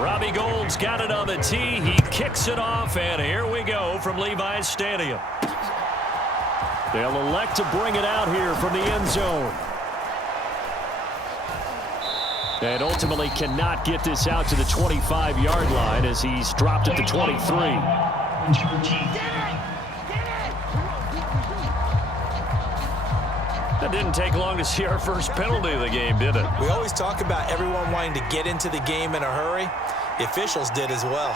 Robbie Gould's got it on the tee. He kicks it off, and here we go from Levi's Stadium. They'll elect to bring it out here from the end zone. And ultimately cannot get this out to the 25-yard line as he's dropped at the 23. That didn't take long to see our first penalty of the game, did it? We always talk about everyone wanting to get into the game in a hurry. The officials did as well.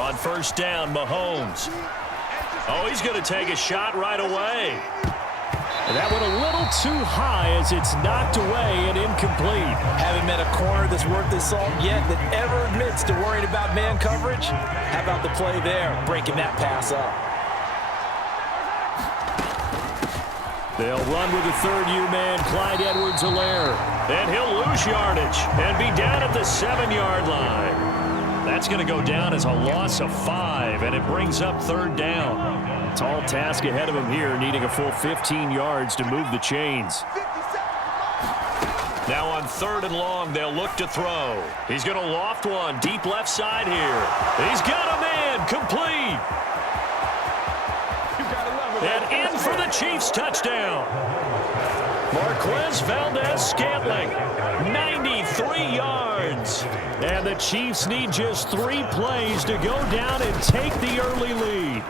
On first down, Mahomes. Oh, he's going to take a shot right away. And that went a little too high as it's knocked away and incomplete. Haven't met a corner that's worth his salt yet that ever admits to worrying about man coverage. How about the play there, breaking that pass up? They'll run with the third-year man, Clyde Edwards-Helaire. And he'll lose yardage and be down at the 7-yard line. That's going to go down as a loss of 5, and it brings up third down. Tall task ahead of him here, needing a full 15 yards to move the chains. Now on third and long, they'll look to throw. He's going to loft one deep left side here. He's got a man complete. And in for the Chiefs touchdown. Marquez Valdez-Scantling, 93 yards. And the Chiefs need just 3 plays to go down and take the early lead.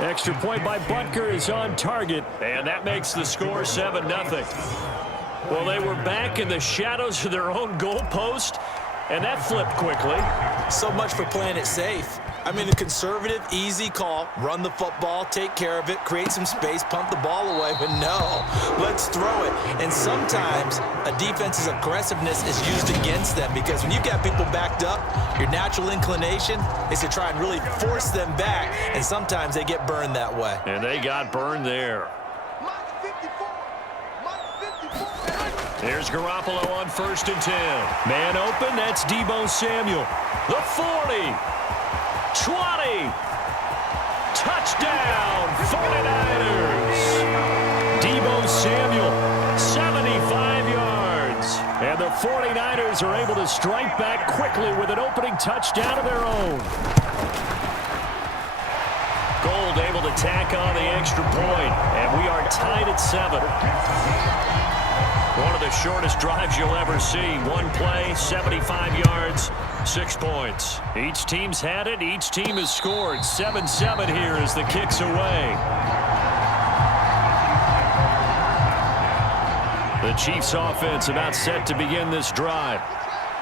Extra point by Butker is on target, and that makes the score 7-0. Well, they were back in the shadows of their own goalpost, and that flipped quickly. So much for playing it safe. I mean, a conservative, easy call, run the football, take care of it, create some space, pump the ball away, but no, let's throw it. And sometimes a defense's aggressiveness is used against them because when you've got people backed up, your natural inclination is to try and really force them back, and sometimes they get burned that way. And they got burned there. Here's Garoppolo on first and 10. Man open, that's Deebo Samuel. The 40. 20. Touchdown, 49ers. Deebo Samuel, 75 yards. And the 49ers are able to strike back quickly with an opening touchdown of their own. Gould able to tack on the extra point, and we are tied at 7. One of the shortest drives you'll ever see. One play, 75 yards, 6 points. Each team's had it. Each team has scored. 7-7 here as the kick's away. The Chiefs offense about set to begin this drive.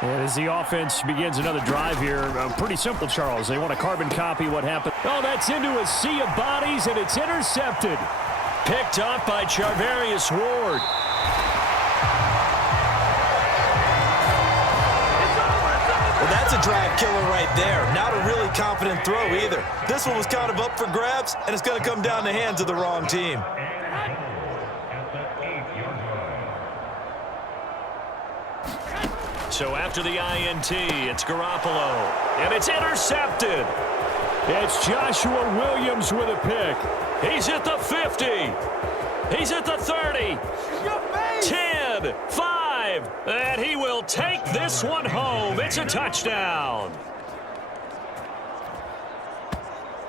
And as the offense begins another drive here, pretty simple, Charles. They want to carbon copy what happened. Oh, that's into a sea of bodies, and it's intercepted. Picked up by Charvarius Ward. That's a drive killer right there. Not a really confident throw either. This one was kind of up for grabs, and it's going to come down the hands of the wrong team. So after the INT, it's Garoppolo, and it's intercepted. It's Joshua Williams with a pick. He's at the 50. He's at the 30. 10, 5, and he will take this one home. It's a touchdown.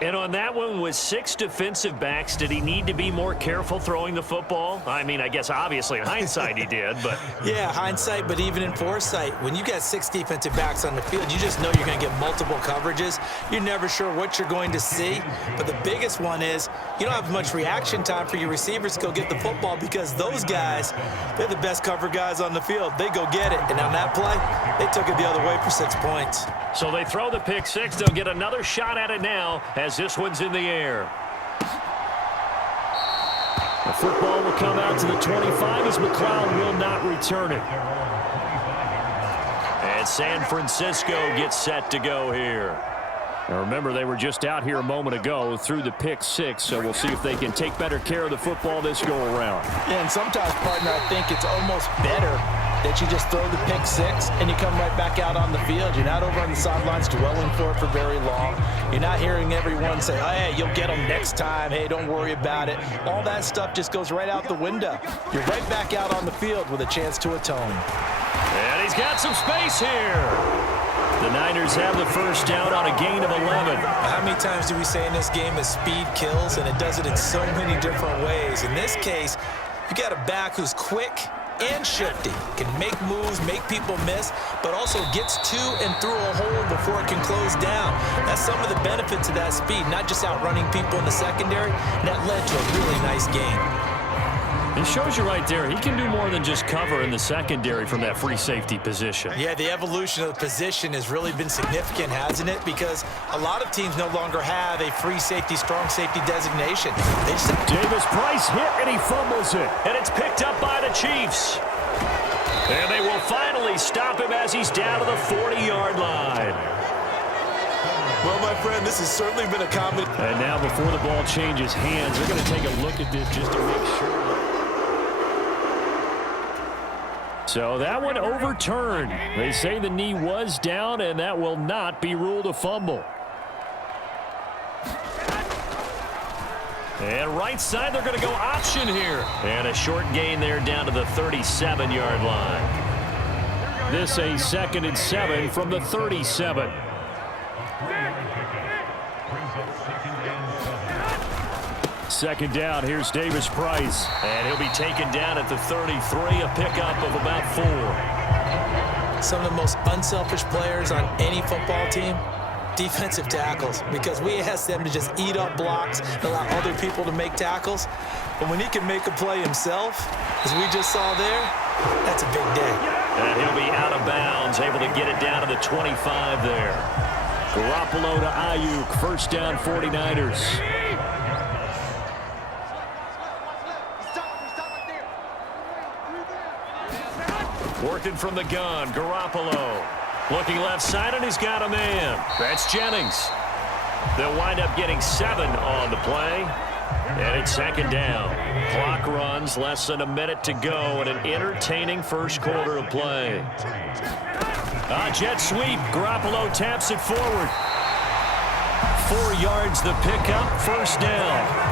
And on that one, with 6 defensive backs, did he need to be more careful throwing the football? I mean, I guess obviously in hindsight he did, but... Yeah, hindsight, but even in foresight, when you got 6 defensive backs on the field, you just know you're going to get multiple coverages. You're never sure what you're going to see. But the biggest one is you don't have much reaction time for your receivers to go get the football because those guys, they're the best cover guys on the field. They go get it. And on that play, they took it the other way for 6 points. So they throw the pick 6. They'll get another shot at it now as this one's in the air. The football will come out to the 25 as McLeod will not return it. And San Francisco gets set to go here. Now remember, they were just out here a moment ago through the pick 6, so we'll see if they can take better care of the football this go-around. Yeah, and sometimes, partner, I think it's almost better that you just throw the pick 6 and you come right back out on the field. You're not over on the sidelines dwelling for it for very long. You're not hearing everyone say, oh, hey, you'll get them next time. Hey, don't worry about it. All that stuff just goes right out the window. You're right back out on the field with a chance to atone. And he's got some space here. The Niners have the first down on a gain of 11. How many times do we say in this game that speed kills, and it does it in so many different ways? In this case, you got a back who's quick and shifty, can make moves, make people miss, but also gets to and through a hole before it can close down. That's some of the benefits of that speed, not just outrunning people in the secondary, and that led to a really nice game. It shows you right there, he can do more than just cover in the secondary from that free safety position. Yeah, the evolution of the position has really been significant, hasn't it? Because a lot of teams no longer have a free safety, strong safety designation. They just Davis Price hit, and he fumbles it. And it's picked up by the Chiefs. And they will finally stop him as he's down to the 40-yard line. Well, my friend, this has certainly been a common. And now before the ball changes hands, they're going to take a look at this just to make sure. So that one overturned. They say the knee was down, and that will not be ruled a fumble. And right side, they're going to go option here. And a short gain there down to the 37-yard line. This a 2nd and 7 from the 37. Second down, here's Davis Price. And he'll be taken down at the 33, a pickup of about 4. Some of the most unselfish players on any football team, defensive tackles, because we ask them to just eat up blocks and allow other people to make tackles. But when he can make a play himself, as we just saw there, that's a big day. And he'll be out of bounds, able to get it down to the 25 there. Garoppolo to Ayuk, first down 49ers. Working from the gun, Garoppolo. Looking left side, and he's got a man. That's Jennings. They'll wind up getting 7 on the play. And it's second down. Clock runs, less than a minute to go, and an entertaining first quarter of play. Jet sweep. Garoppolo taps it forward. 4 yards the pickup, first down.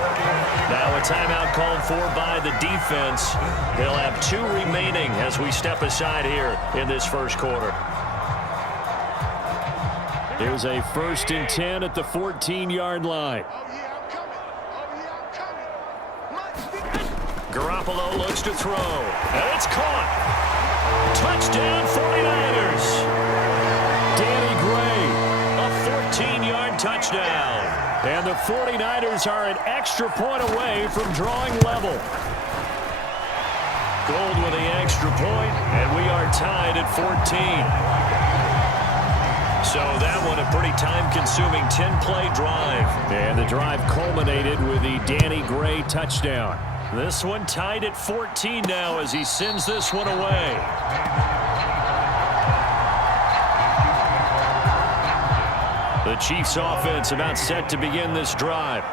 Now a timeout called for by the defense. They'll have 2 remaining as we step aside here in this first quarter. Here's a 1st and 10 at the 14-yard line. Garoppolo looks to throw, and it's caught. Touchdown 49ers. Danny Gray, a 14-yard touchdown. And the 49ers are an extra point away from drawing level. Gold with the extra point, and we are tied at 14. So that one a pretty time-consuming 10-play drive. And the drive culminated with the Danny Gray touchdown. This one tied at 14 now as he sends this one away. The Chiefs offense about set to begin this drive.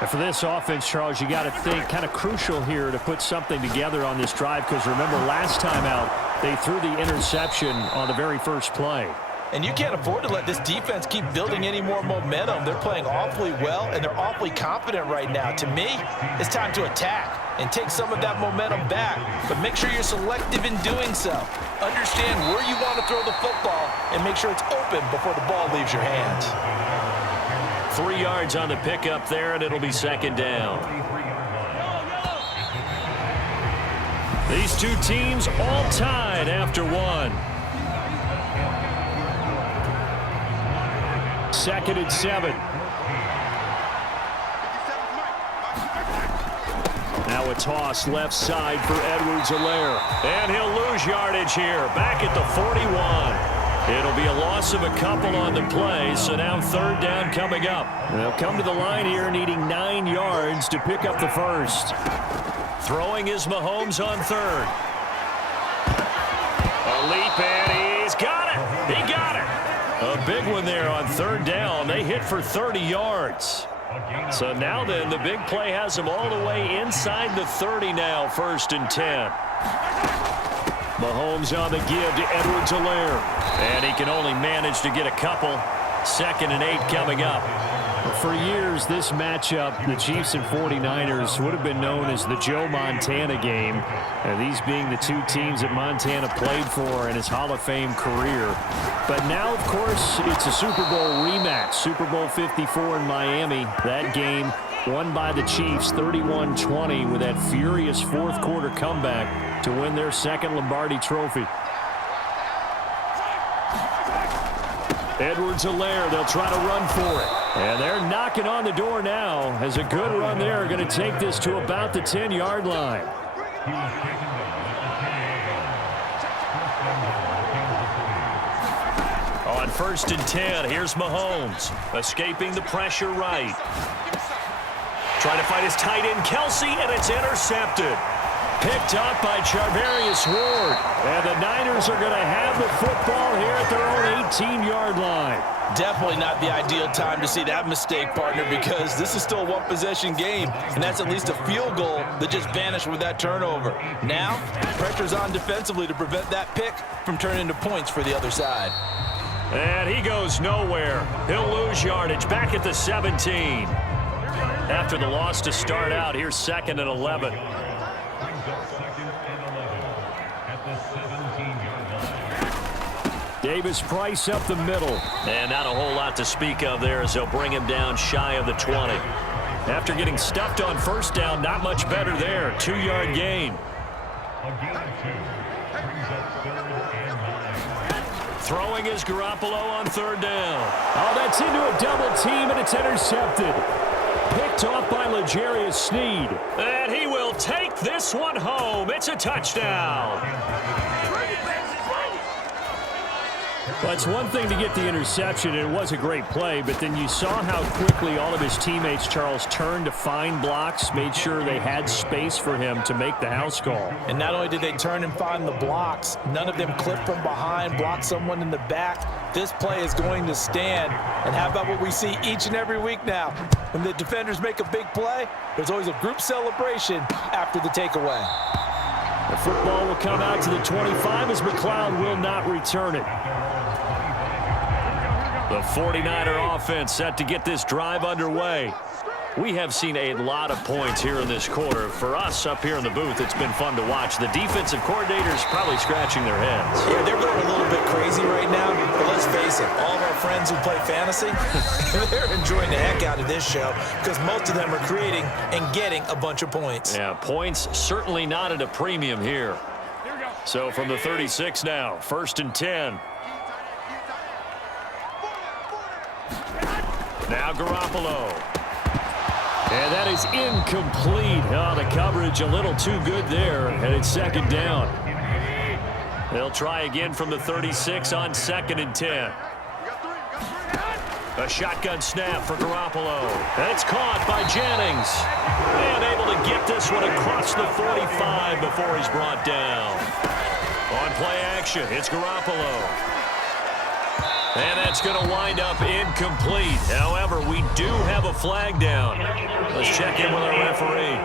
And for this offense, Charles, you got to think kind of crucial here to put something together on this drive, because remember last time out they threw the interception on the very first play. And you can't afford to let this defense keep building any more momentum. They're playing awfully well, and they're awfully confident right now. To me, it's time to attack and take some of that momentum back. But make sure you're selective in doing so. Understand where you want to throw the football and make sure it's open before the ball leaves your hands. 3 yards on the pickup there, and it'll be second down. These two teams all tied after one. 2nd and 7. Now a toss left side for Edwards-Helaire. And he'll lose yardage here. Back at the 41. It'll be a loss of a couple on the play, so now 3rd down coming up. They'll come to the line here needing 9 yards to pick up the first. Throwing is Mahomes on 3rd. A leap, and he's got it. He got it. A big one there on 3rd down. They hit for 30 yards. So now then, the big play has them all the way inside the 30 now, 1st and 10. Mahomes on the give to Edwards-Helaire. And he can only manage to get a couple. 2nd and 8 coming up. For years, this matchup, the Chiefs and 49ers, would have been known as the Joe Montana game. These being the two teams that Montana played for in his Hall of Fame career. But now, of course, it's a Super Bowl rematch. Super Bowl 54 in Miami. That game won by the Chiefs 31-20 with that furious fourth quarter comeback to win their second Lombardi trophy. Edwards-Helaire, they'll try to run for it. And they're knocking on the door now as a good run there. Going to take this to about the 10-yard line. On 1st and 10, here's Mahomes, escaping the pressure right. Trying to find his tight end, Kelsey, and it's intercepted. Picked up by Charvarius Ward. And the Niners are going to have the football here at their own 18-yard line. Definitely not the ideal time to see that mistake, partner, because this is still a one-possession game, and that's at least a field goal that just vanished with that turnover. Now, pressure's on defensively to prevent that pick from turning into points for the other side. And he goes nowhere. He'll lose yardage back at the 17. After the loss to start out, here's 2nd and 11. Davis-Price up the middle. And not a whole lot to speak of there as they'll bring him down shy of the 20. After getting stuffed on 1st down, not much better there. 2-yard gain. Throwing is Garoppolo on 3rd down. Oh, that's into a double team, and it's intercepted. Picked off by L'Jarius Sneed. And he will take this one home. It's a touchdown. Well, it's one thing to get the interception. It was a great play, but then you saw how quickly all of his teammates, Charles, turned to find blocks, made sure they had space for him to make the house call. And not only did they turn and find the blocks, none of them clipped from behind, blocked someone in the back. This play is going to stand. And how about what we see each and every week now? When the defenders make a big play, there's always a group celebration after the takeaway. The football will come out to the 25 as McLeod will not return it. The 49er offense set to get this drive underway. We have seen a lot of points here in this quarter. For us up here in the booth, it's been fun to watch. The defensive coordinators probably scratching their heads. Yeah, they're going a little bit crazy right now, but let's face it, all of our friends who play fantasy, they're enjoying the heck out of this show because most of them are creating and getting a bunch of points. Yeah, points certainly not at a premium here. So from the 36 now, 1st and 10. Now Garoppolo. And that is incomplete. Oh, the coverage a little too good there, and it's 2nd down. They'll try again from the 36 on 2nd and 10. A shotgun snap for Garoppolo. That's caught by Jennings. And able to get this one across the 45 before he's brought down. On play action, it's Garoppolo. And that's going to wind up incomplete. However, we do have a flag down. Let's check in with our referee.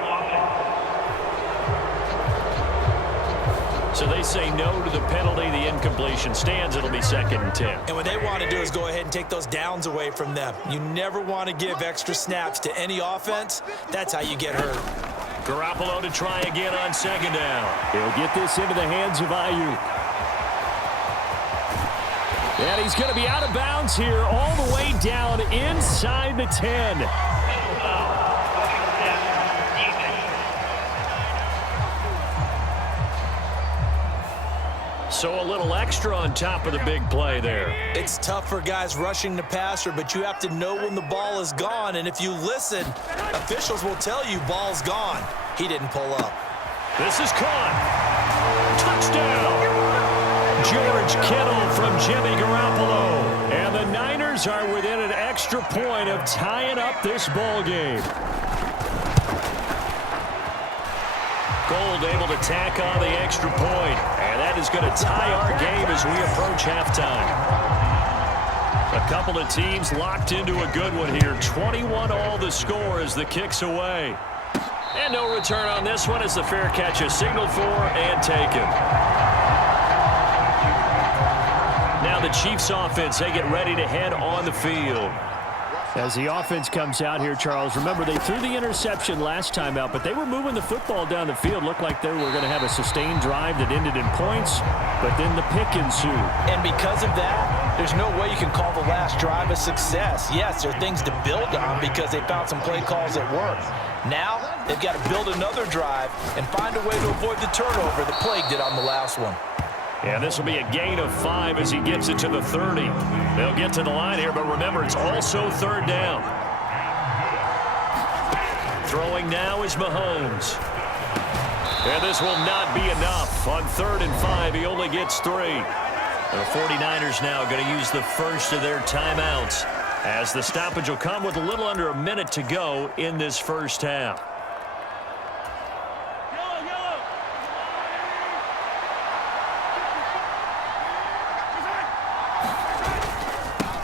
So they say no to the penalty. The incompletion stands. It'll be 2nd and 10. And what they want to do is go ahead and take those downs away from them. You never want to give extra snaps to any offense. That's how you get hurt. Garoppolo to try again on 2nd down. He'll get this into the hands of Ayuk. And he's going to be out of bounds here all the way down inside the 10. So a little extra on top of the big play there. It's tough for guys rushing the passer, but you have to know when the ball is gone. And if you listen, officials will tell you ball's gone. He didn't pull up. This is caught. Touchdown. George Kittle from Jimmy Garoppolo. And the Niners are within an extra point of tying up this ball game. Gold able to tack on the extra point. And that is going to tie our game as we approach halftime. A couple of teams locked into a good one here. 21-all the score as the kick's away. And no return on this one as the fair catch is signaled for and taken. Now the Chiefs offense, they get ready to head on the field. As the offense comes out here, Charles, remember they threw the interception last time out, but they were moving the football down the field. Looked like they were going to have a sustained drive that ended in points, but then the pick ensued. And because of that, there's no way you can call the last drive a success. Yes, there are things to build on because they found some play calls that work. Now, they've got to build another drive and find a way to avoid the turnover that plagued it on the last one. Yeah, this will be a gain of 5 as he gets it to the 30. They'll get to the line here, but remember, it's also third down. Throwing now is Mahomes. And this will not be enough. On 3rd and 5, he only gets 3. The 49ers now going to use the first of their timeouts, as the stoppage will come with a little under a minute to go in this first half.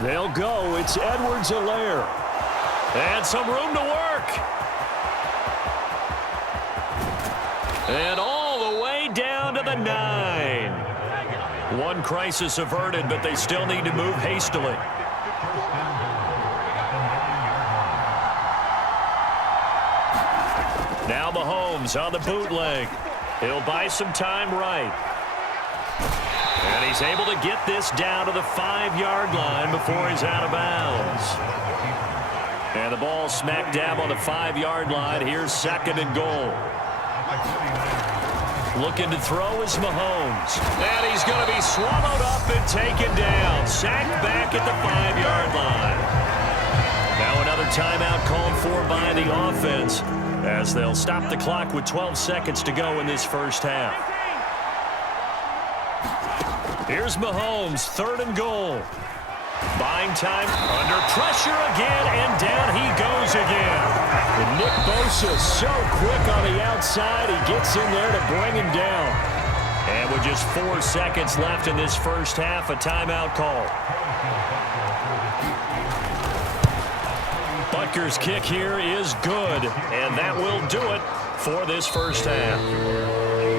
They'll go. It's Edwards-Helaire. And some room to work. And all the way down to the 9. One crisis averted, but they still need to move hastily. Now Mahomes on the bootleg. He'll buy some time right. And he's able to get this down to the 5-yard line before he's out of bounds. And the ball smack dab on the 5-yard line. Here's 2nd and goal. Looking to throw is Mahomes. And he's going to be swallowed up and taken down. Sacked back at the 5-yard line. Now another timeout called for by the offense, as they'll stop the clock with 12 seconds to go in this first half. Here's Mahomes, 3rd and goal. Buying time, under pressure again, and down he goes again. And Nick Bosa so quick on the outside, he gets in there to bring him down. And with just 4 seconds left in this first half, a timeout call. Butker's kick here is good, and that will do it for this first half.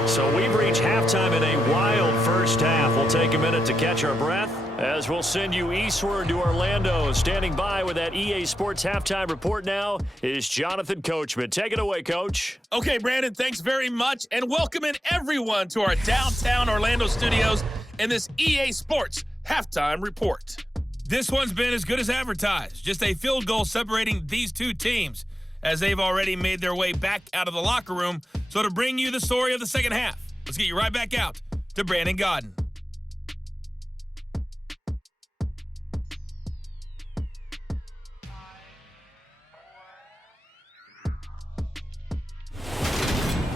So we've reached halftime in a wild first half. We'll take a minute to catch our breath as we'll send you eastward to Orlando. Standing by with that EA Sports halftime report now is Jonathan Coachman. Take it away, Coach. Okay, Brandon, thanks very much, and welcome in everyone to our downtown Orlando studios and this EA Sports halftime report. This one's been as good as advertised. Just a field goal separating these two teams, as they've already made their way back out of the locker room. So to bring you the story of the second half, let's get you right back out to Brandon Godden.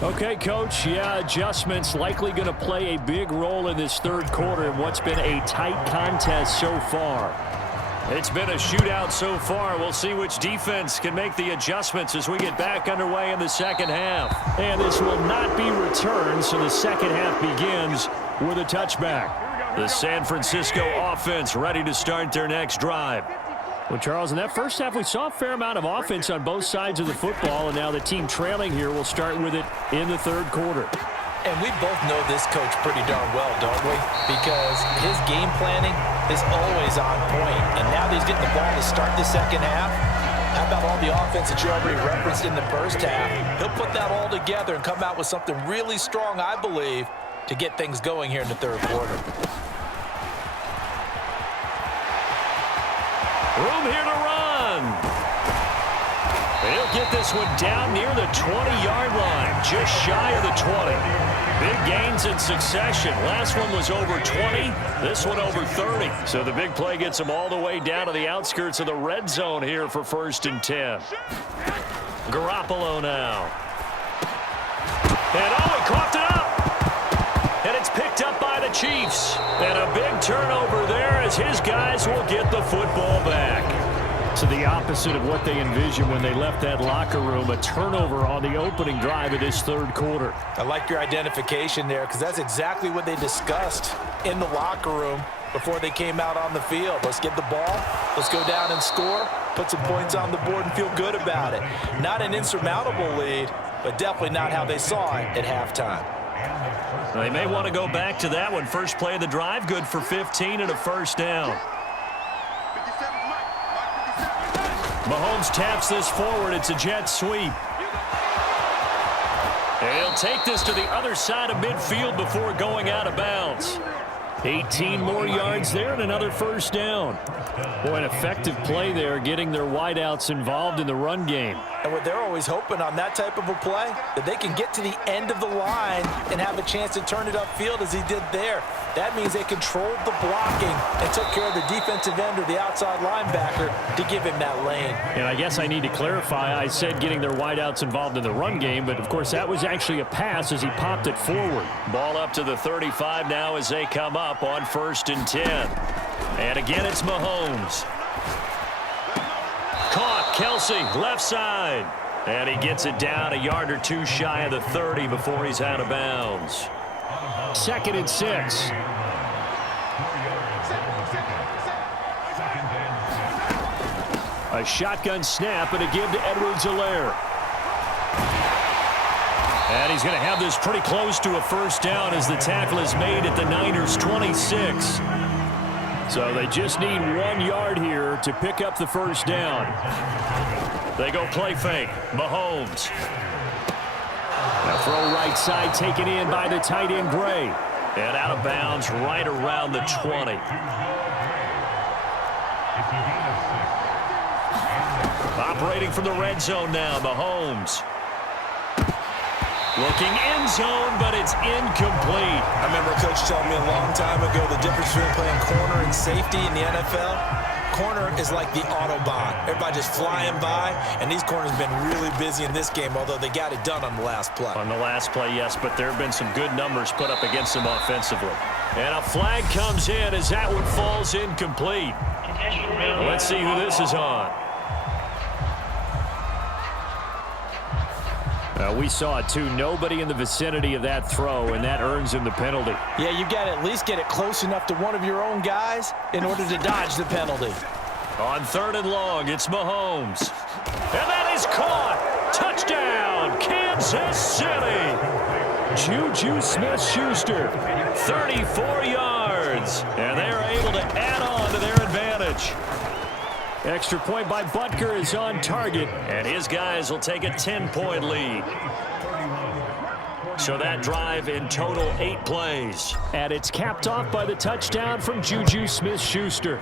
Okay, Coach, adjustments likely going to play a big role in this third quarter in what's been a tight contest so far. It's been a shootout so far. We'll see which defense can make the adjustments as we get back underway in the second half. And this will not be returned, so the second half begins with a touchback. The San Francisco offense ready to start their next drive. Well, Charles, in that first half, we saw a fair amount of offense on both sides of the football, and now the team trailing here will start with it in the third quarter. And we both know this coach pretty darn well, don't we? Because his game planning is always on point. And now that he's getting the ball to start the second half, how about all the offense that you already referenced in the first half? He'll put that all together and come out with something really strong, I believe, to get things going here in the third quarter. Room here to run. He'll get this one down near the 20-yard line, just shy of the 20. Big gains in succession. Last one was over 20. This one over 30. So the big play gets him all the way down to the outskirts of the red zone here for 1st and 10. Garoppolo now. And he coughed it up. And it's picked up by the Chiefs. And a big turnover there as his guys will get the football back. So the opposite of what they envisioned when they left that locker room, a turnover on the opening drive of this third quarter. I like your identification there because that's exactly what they discussed in the locker room before they came out on the field. Let's get the ball, let's go down and score, put some points on the board and feel good about it. Not an insurmountable lead, but definitely not how they saw it at halftime. Well, they may want to go back to that one. First play of the drive, good for 15 and a first down. Mahomes taps this forward. It's a jet sweep. He'll take this to the other side of midfield before going out of bounds. 18 more yards there and another first down. Boy, an effective play there, getting their wideouts involved in the run game. And what they're always hoping on that type of a play, that they can get to the end of the line and have a chance to turn it upfield as he did there. That means they controlled the blocking and took care of the defensive end or the outside linebacker to give him that lane. And I guess I need to clarify, I said getting their wideouts involved in the run game, but of course that was actually a pass as he popped it forward. Ball up to the 35 now as they come up on 1st and 10. And again, it's Mahomes. Caught, Kelsey, left side. And he gets it down a yard or two shy of the 30 before he's out of bounds. 2nd and 6. A shotgun snap and a give to Edwards-Helaire. And he's going to have this pretty close to a first down as the tackle is made at the Niners' 26. So they just need 1 yard here to pick up the first down. They go play fake. Mahomes. Now throw right side taken in by the tight end Gray. And out of bounds right around the 20. Operating from the red zone now, Mahomes. Looking end zone, but it's incomplete. I remember a coach telling me a long time ago the difference between playing corner and safety in the NFL. Corner is like the Autobahn. Everybody just flying by, and these corners have been really busy in this game, although they got it done on the last play. On the last play, yes, but there have been some good numbers put up against them offensively. And a flag comes in as that one falls incomplete. Let's see who this is on. We saw it too. Nobody in the vicinity of that throw, and that earns him the penalty. Yeah, you got to at least get it close enough to one of your own guys in order to dodge the penalty. On 3rd and long, it's Mahomes. And that is caught. Touchdown, Kansas City. Juju Smith-Schuster, 34 yards. And they're able to add on to their advantage. Extra point by Butker is on target, and his guys will take a 10-point lead. So that drive in total 8 plays. And it's capped off by the touchdown from Juju Smith-Schuster.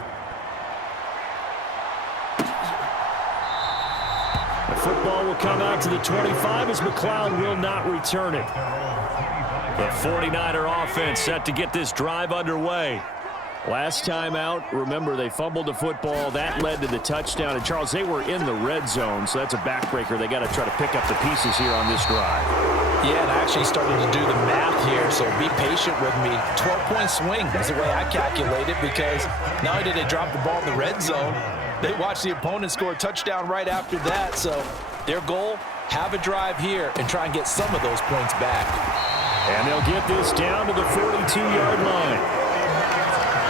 The football will come out to the 25 as McLeod will not return it. The 49er offense set to get this drive underway. Last time out, remember, they fumbled the football. That led to the touchdown. And, Charles, they were in the red zone, so that's a backbreaker. They got to try to pick up the pieces here on this drive. Yeah, and I actually started to do the math here, so be patient with me. 12-point swing is the way I calculate it, because not only did they drop the ball in the red zone, they watched the opponent score a touchdown right after that. So their goal, have a drive here and try and get some of those points back. And they'll get this down to the 42-yard line.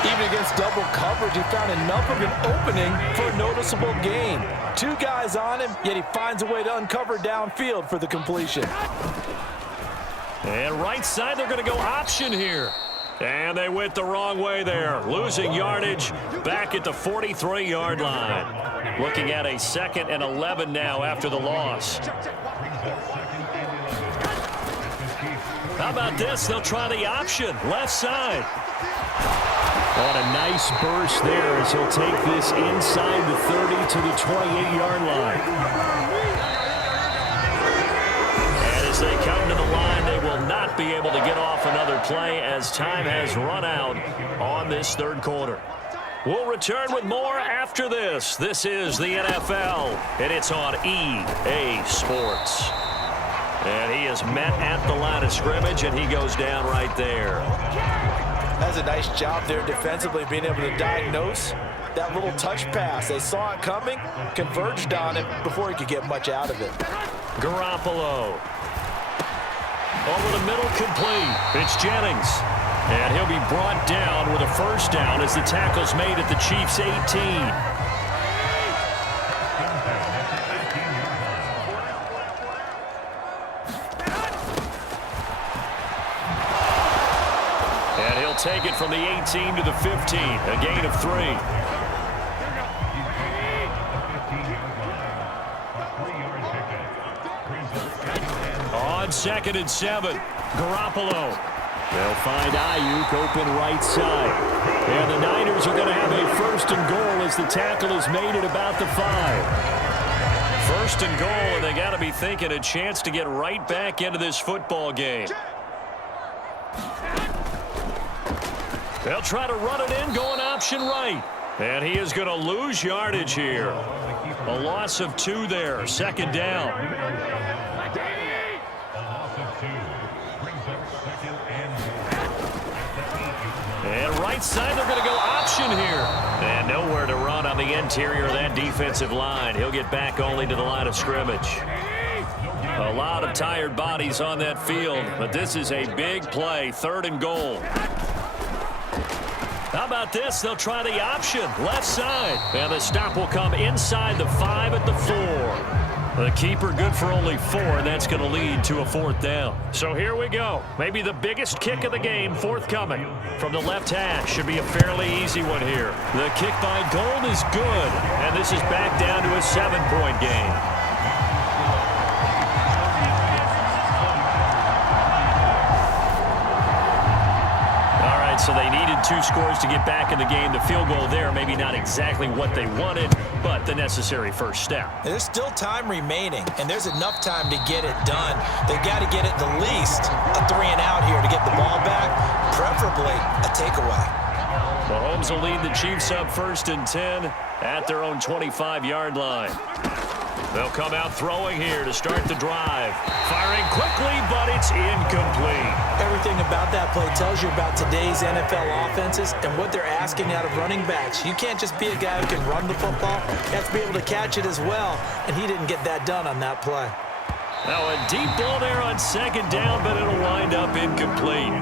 Even against double coverage, he found enough of an opening for a noticeable gain. 2 guys on him, yet he finds a way to uncover downfield for the completion. And right side, they're going to go option here. And they went the wrong way there. Losing yardage back at the 43-yard line. Looking at a 2nd and 11 now after the loss. How about this? They'll try the option. Left side. On a nice burst there as he'll take this inside the 30 to the 28-yard line. And as they come to the line, they will not be able to get off another play as time has run out on this 3rd quarter. We'll return with more after this. This is the NFL, and it's on EA Sports. And he is met at the line of scrimmage, and he goes down right there. That's a nice job there defensively, being able to diagnose that little touch pass. They saw it coming, converged on it before he could get much out of it. Garoppolo. Over the middle, complete. It's Jennings. And he'll be brought down with a first down as the tackle's made at the Chiefs' 18. Take it from the 18 to the 15, a gain of 3. on 2nd and 7. Garoppolo. They'll find Ayuk open right side. And the Niners are going to have a 1st and goal as the tackle is made at about the 5. 1st and goal, and they got to be thinking a chance to get right back into this football game. They'll try to run it in, going option right. And he is going to lose yardage here. A loss of 2 there, 2nd down. And right side, they're going to go option here. And nowhere to run on the interior of that defensive line. He'll get back only to the line of scrimmage. A lot of tired bodies on that field, but this is a big play, 3rd and goal. How about this? They'll try the option, left side. And the stop will come inside the 5 at the 4. The keeper good for only 4, and that's going to lead to a 4th down. So here we go. Maybe the biggest kick of the game forthcoming from the left hash. Should be a fairly easy one here. The kick by Gold is good, and this is back down to a 7-point game. So they needed 2 scores to get back in the game. The field goal there, maybe not exactly what they wanted, but the necessary first step. There's still time remaining, and there's enough time to get it done. They've got to get it the least a 3 and out here to get the ball back, preferably a takeaway. Mahomes will lead the Chiefs up 1st and 10 at their own 25-yard line. They'll come out throwing here to start the drive. Firing quickly, but it's incomplete. Everything about that play tells you about today's NFL offenses and what they're asking out of running backs. You can't just be a guy who can run the football. You have to be able to catch it as well, and he didn't get that done on that play. Now a deep ball there on 2nd down, but it'll wind up incomplete.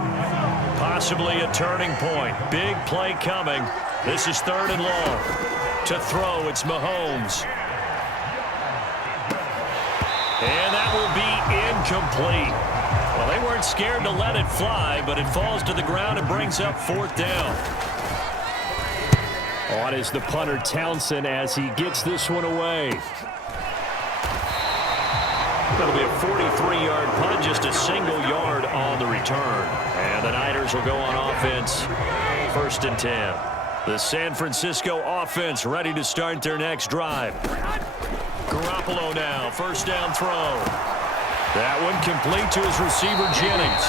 Possibly a turning point. Big play coming. This is 3rd and long. To throw, it's Mahomes. And that will be incomplete. Well, they weren't scared to let it fly, but it falls to the ground and brings up 4th down. On is the punter Townsend as he gets this one away. That'll be a 43-yard punt, just a single yard on the return. And the Niners will go on offense, 1st and 10. The San Francisco offense ready to start their next drive. Garoppolo now, 1st down throw. That one complete to his receiver, Jennings.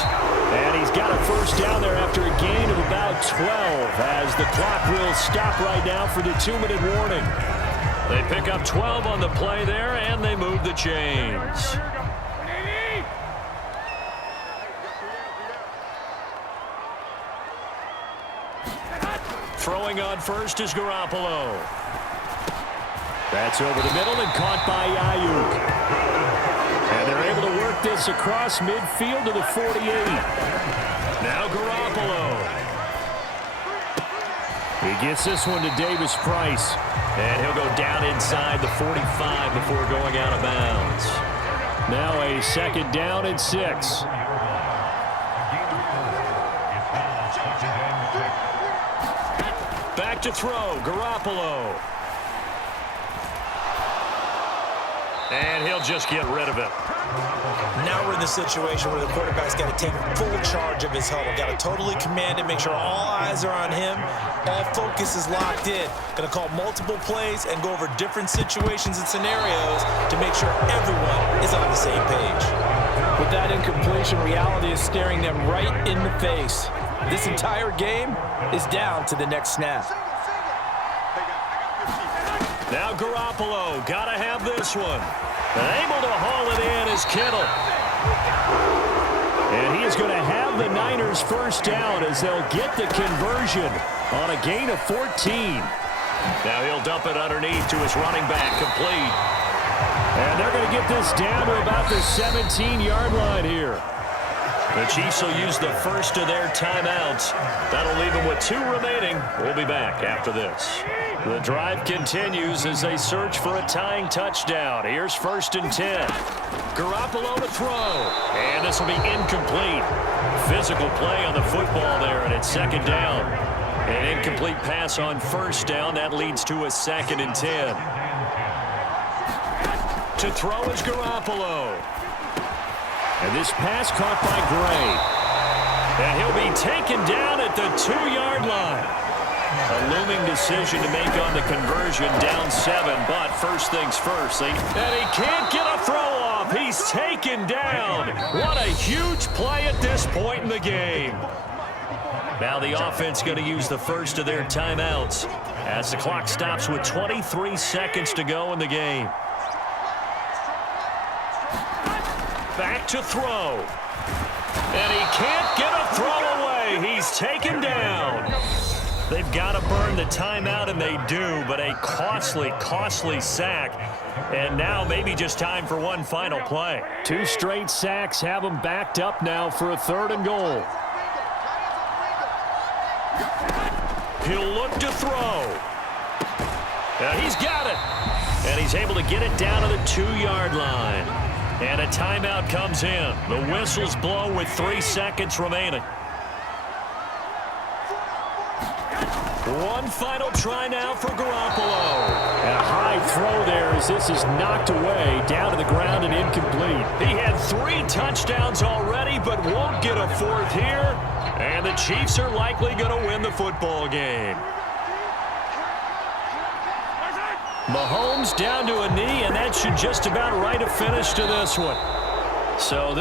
And he's got a 1st down there after a gain of about 12 as the clock will stop right now for the 2-minute warning. They pick up 12 on the play there, and they move the chains. Throwing on 1st is Garoppolo. That's over the middle and caught by Ayuk. And they're able to work this across midfield to the 48. Now Garoppolo. He gets this one to Davis Price. And he'll go down inside the 45 before going out of bounds. Now a 2nd down and 6. Back to throw, Garoppolo. And he'll just get rid of it. Now we're in the situation where the quarterback's got to take full charge of his huddle. Got to totally command it, make sure all eyes are on him. All focus is locked in. Going to call multiple plays and go over different situations and scenarios to make sure everyone is on the same page. With that incompletion, reality is staring them right in the face. This entire game is down to the next snap. Now Garoppolo, gotta have this one. Able to haul it in is Kittle. And he is going to have the Niners 1st down as they'll get the conversion on a gain of 14. Now he'll dump it underneath to his running back, complete. And they're going to get this down to about the 17-yard line here. The Chiefs will use the first of their timeouts. That'll leave them with 2 remaining. We'll be back after this. The drive continues as they search for a tying touchdown. Here's 1st and 10. Garoppolo to throw. And this will be incomplete. Physical play on the football there, and it's 2nd down. An incomplete pass on 1st down. That leads to a 2nd and 10. To throw is Garoppolo. And this pass caught by Gray. And he'll be taken down at the 2-yard line. A looming decision to make on the conversion, down 7, but first things first. And he can't get a throw off. He's taken down. What a huge play at this point in the game. Now the offense going to use the first of their timeouts as the clock stops with 23 seconds to go in the game. Back to throw. And he can't get a throw away. He's taken down. They've got to burn the timeout, and they do, but a costly, costly sack. And now maybe just time for one final play. 2 straight sacks have them backed up now for a 3rd and goal. He'll look to throw. And he's got it. And he's able to get it down to the 2-yard line. And a timeout comes in. The whistles blow with 3 seconds remaining. One final try now for Garoppolo. And a high throw there as this is knocked away, down to the ground and incomplete. He had 3 touchdowns already, but won't get a 4th here. And the Chiefs are likely going to win the football game. Mahomes down to a knee, and that should just about write a finish to this one. So